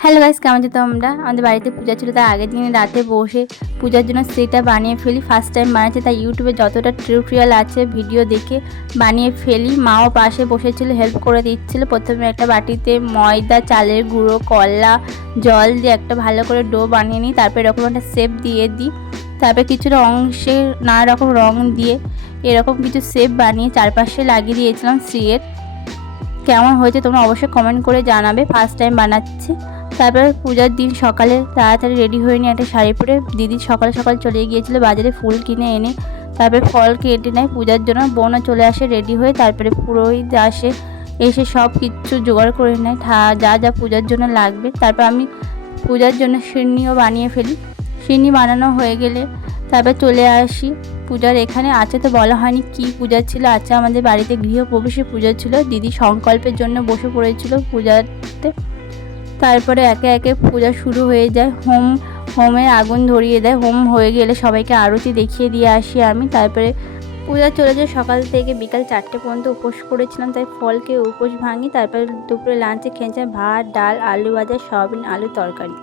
Hello guys, কেমন আছো তোমরা? আমাদের বাড়িতে পূজা ছিল, তাই আগের দিন রাতে বসে পূজার জন্য সেটা বানিয়ে ফেলি। ফার্স্ট টাইম বানাচ্ছি, তাই ইউটিউবে যতটা টিউটোরিয়াল আছে ভিডিও দেখে বানিয়ে ফেলি। মাও পাশে বসেছিল, হেল্প করে দিচ্ছিল। প্রথমে একটা বাটিতে ময়দা, চালের গুঁড়ো, কলা, জল দিয়ে একটা ভালো করে ডো বানিয়ে নিই। তারপর এরকম একটা শেপ দিয়ে দিই। তারপর কিছুটা অংশে নানা রকম রং দিয়ে এরকম কিছু শেপ বানিয়ে চারপাশে লাগিয়ে দিয়েছিলাম শ্রীয়ের। কেমন হয়েছে তোমরা অবশ্যই কমেন্ট করে জানাবে। ফার্স্ট টাইম বানাচ্ছি। তারপর পূজার দিন সকালে তাড়াতাড়ি রেডি হয়ে নিয়ে একটা শাড়ি পরে দিদি সকাল সকাল চলে গিয়েছিলো বাজারে ফুল কিনে এনে তারপরে ফল কেটে নেয় পূজার জন্য। বোনও চলে আসে রেডি হয়ে। তারপরে পুরোহিত আসে, এসে সব কিছু জোগাড় করে নেয় যা যা পূজার জন্য লাগবে। তারপর আমি পূজার জন্য সিন্নিও বানিয়ে ফেলি। সিন্নি বানানো হয়ে গেলে তারপর চলে আসি পূজার এখানে। আছে তো বলা হয়নি কি পূজা ছিল। আছে আমাদের বাড়িতে গৃহপ্রবেশের পূজা ছিল। দিদি সংকল্পের জন্য বসে পড়েছিল পূজাতে। তারপরে একে একে পূজা শুরু হয়ে যায়। হোমের আগুন ধরিয়ে দেয়। হোম হয়ে গেলে সবাইকে আরতি দেখিয়ে দিয়ে আসি আমি। তারপরে পূজা চলে যায়। সকাল থেকে বিকাল 4টে পর্যন্ত উপোস করেছিলাম, তাই ফলকে উপোস ভাঙি। তারপরে দুপুরে লাঞ্চে খেয়েছিলাম ভাত, ডাল, আলু ভাজা, সয়াবিন আলু তরকারি।